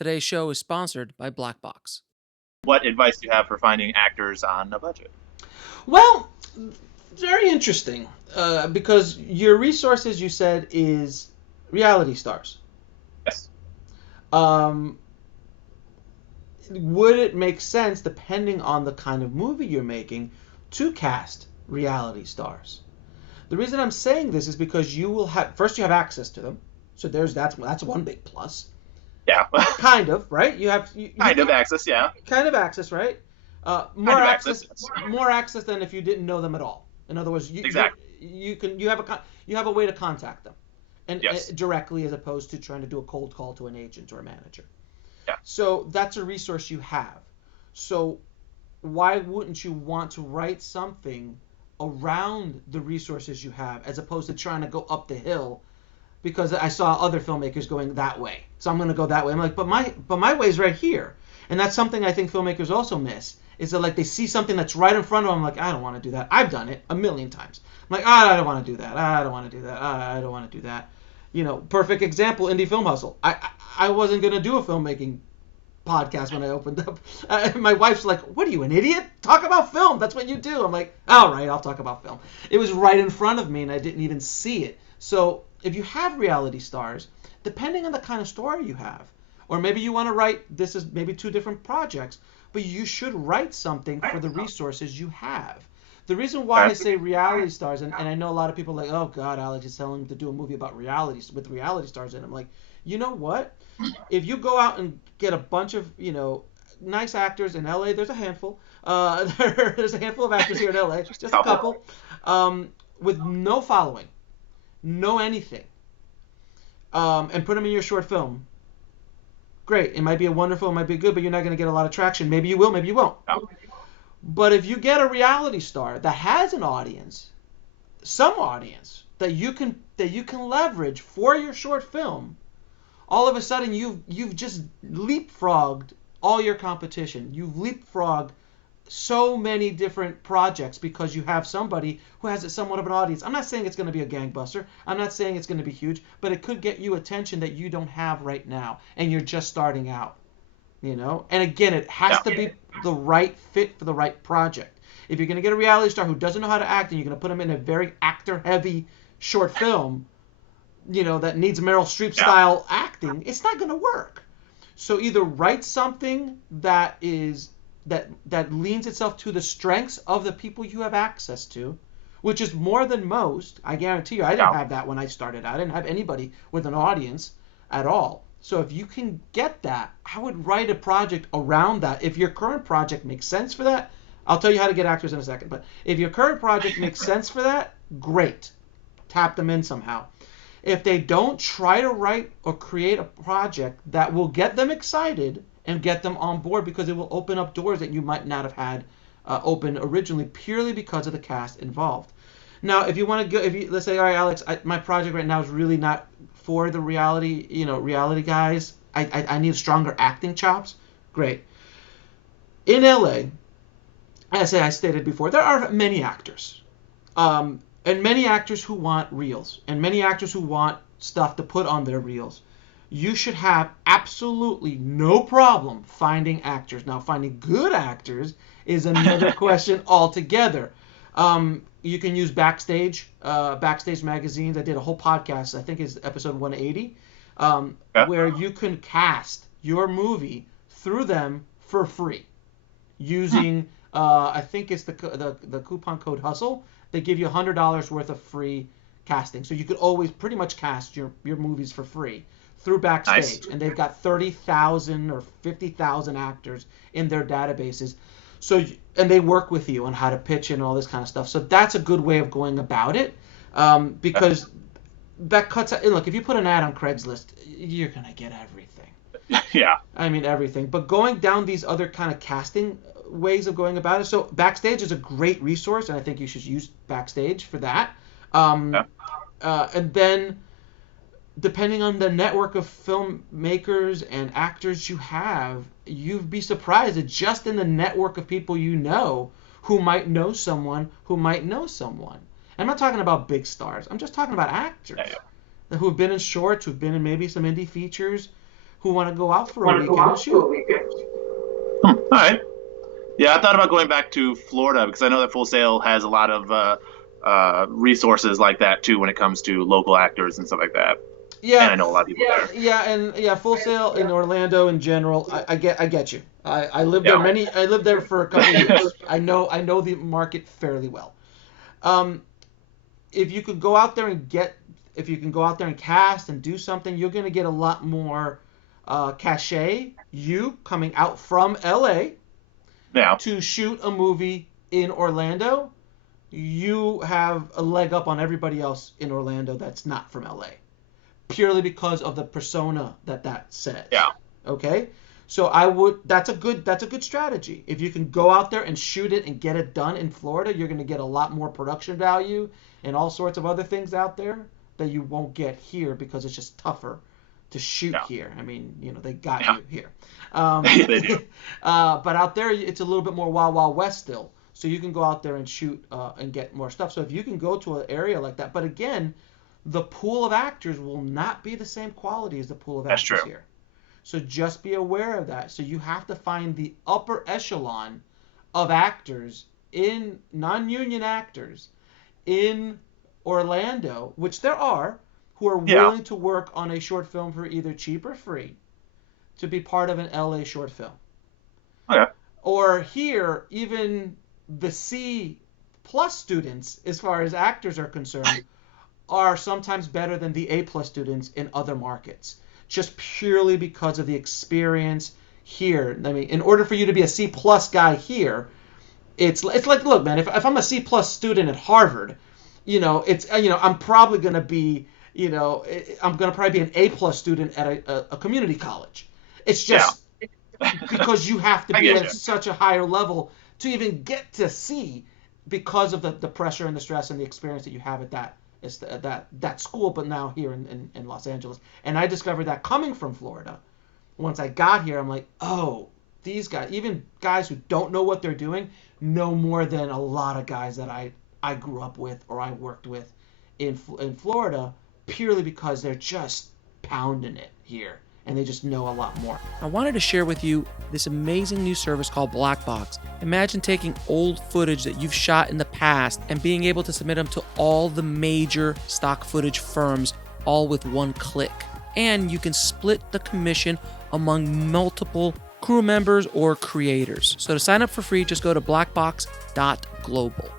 Today's show is sponsored by Black Box. What advice do you have for finding actors on a budget? Well, very interesting. Because your resources, you said, is reality stars. Yes. Would it make sense, depending on the kind of movie you're making, to cast reality stars? The reason I'm saying this is because you will have you have access to them, so that's one big plus. Yeah. Kind of, right? You have kind of access, yeah. Kind of access, right? More access than if you didn't know them at all. In other words, exactly. You have a way to contact them, and yes. Directly, as opposed to trying to do a cold call to an agent or a manager. Yeah. So that's a resource you have. So why wouldn't you want to write something around the resources you have, as opposed to trying to go up the hill? Because I saw other filmmakers going that way, so I'm going to go that way. I'm like, but my way's right here, and that's something I think filmmakers also miss. Is that, like, they see something that's right in front of them, like, I don't want to do that. I've done it a million times. I'm like, I don't want to do that. I don't want to do that. I don't want to do that. Perfect example, Indie Film Hustle. I wasn't going to do a filmmaking podcast when I opened up. My wife's like, what are you, an idiot? Talk about film. That's what you do. I'm like, all right, I'll talk about film. It was right in front of me, and I didn't even see it. So if you have reality stars, depending on the kind of story you have, or maybe you want to write, this is maybe two different projects, but you should write something for the resources you have. The reason why I say reality stars, and I know a lot of people are like, oh God, Alex is telling him to do a movie about reality stars, and I'm like, you know what? If you go out and get a bunch of, nice actors in LA, there's a handful. There's a handful of actors here in LA, just a couple, with no following, no anything, and put them in your short film. Great. It might be wonderful, it might be good, but you're not going to get a lot of traction. Maybe you will, maybe you won't. No. But if you get a reality star that has an audience, some audience that you can leverage for your short film, all of a sudden you've just leapfrogged all your competition. You've leapfrogged so many different projects because you have somebody who has somewhat of an audience. I'm not saying it's going to be a gangbuster. I'm not saying it's going to be huge, but it could get you attention that you don't have right now, and you're just starting out. And again, it has to be the right fit for the right project. If you're going to get a reality star who doesn't know how to act, and you're going to put them in a very actor-heavy short film, that needs Meryl Streep style acting, it's not going to work. So either write something that leans itself to the strengths of the people you have access to, which is more than most. I guarantee you, I didn't have that when I started out. I didn't have anybody with an audience at all. So if you can get that, I would write a project around that. If your current project makes sense for that, I'll tell you how to get actors in a second. But if your current project makes sense for that, great. Tap them in somehow. If they don't, try to write or create a project that will get them excited and get them on board, because it will open up doors that you might not have had open originally, purely because of the cast involved. Now, if you want to go, let's say, all right, Alex, my project right now is really not for the reality guys. I need stronger acting chops. Great. In LA, as I stated before, there are many actors, and many actors who want reels, and many actors who want stuff to put on their reels. You should have absolutely no problem finding actors. Now, finding good actors is another question altogether. You can use Backstage magazines. I did a whole podcast, I think it's episode 180, where you can cast your movie through them for free using, I think it's the coupon code HUSTLE. They give you $100 worth of free casting. So you could always pretty much cast your movies for free through Backstage. Nice. And they've got 30,000 or 50,000 actors in their databases. So, and they work with you on how to pitch and all this kind of stuff. So that's a good way of going about it, because that cuts out. And look, if you put an ad on Craigslist, you're going to get everything. Yeah. I mean, everything. But going down these other kind of casting ways of going about it. So Backstage is a great resource, and I think you should use Backstage for that. And then, depending on the network of filmmakers and actors you have, you'd be surprised that just in the network of people who might know someone who might know someone. I'm not talking about big stars. I'm just talking about actors who've been in shorts, who've been in maybe some indie features, who want to go out for a weekend and shoot. All right. Yeah, I thought about going back to Florida because I know that Full Sail has a lot of resources like that too when it comes to local actors and stuff like that. Yeah, And I know a lot of people there. Yeah, Full Sail in Orlando in general. I get you. I lived there Yeah. I lived there for a couple of years. I know the market fairly well. If you could go out there and cast and do something, you're gonna get a lot more cachet. You coming out from LA Yeah. to shoot a movie in Orlando, you have a leg up on everybody else in Orlando that's not from LA. Purely because of the persona that says. Yeah. Okay? So that's a good strategy. If you can go out there and shoot it and get it done in Florida, you're going to get a lot more production value and all sorts of other things out there that you won't get here because it's just tougher to shoot here. I mean, they got you here. They do. But out there, it's a little bit more Wild Wild West still. So you can go out there and shoot and get more stuff. So if you can go to an area like that, but again, the pool of actors will not be the same quality as the pool of actors here. So just be aware of that. So you have to find the upper echelon of actors non-union actors in Orlando, which there are, who are willing to work on a short film for either cheap or free to be part of an LA short film. Okay. Or here, even the C+ students, as far as actors are concerned, are sometimes better than the A+ students in other markets, just purely because of the experience here. I mean, in order for you to be a C+ guy here, it's like, look, man, if I'm a C+ student at Harvard, I'm probably going to be, I'm going to probably be an A+ student at a community college. It's just because you have to be at such a higher level to even get to C because of the pressure and the stress and the experience that you have at that school, but now here in Los Angeles. And I discovered that coming from Florida. Once I got here, I'm like, oh, these guys, even guys who don't know what they're doing, know more than a lot of guys that I grew up with or I worked with in Florida, purely because they're just pounding it here. And they just know a lot more. I wanted to share with you this amazing new service called Black Box. Imagine taking old footage that you've shot in the past and being able to submit them to all the major stock footage firms, all with one click. And you can split the commission among multiple crew members or creators. So to sign up for free, just go to blackbox.global.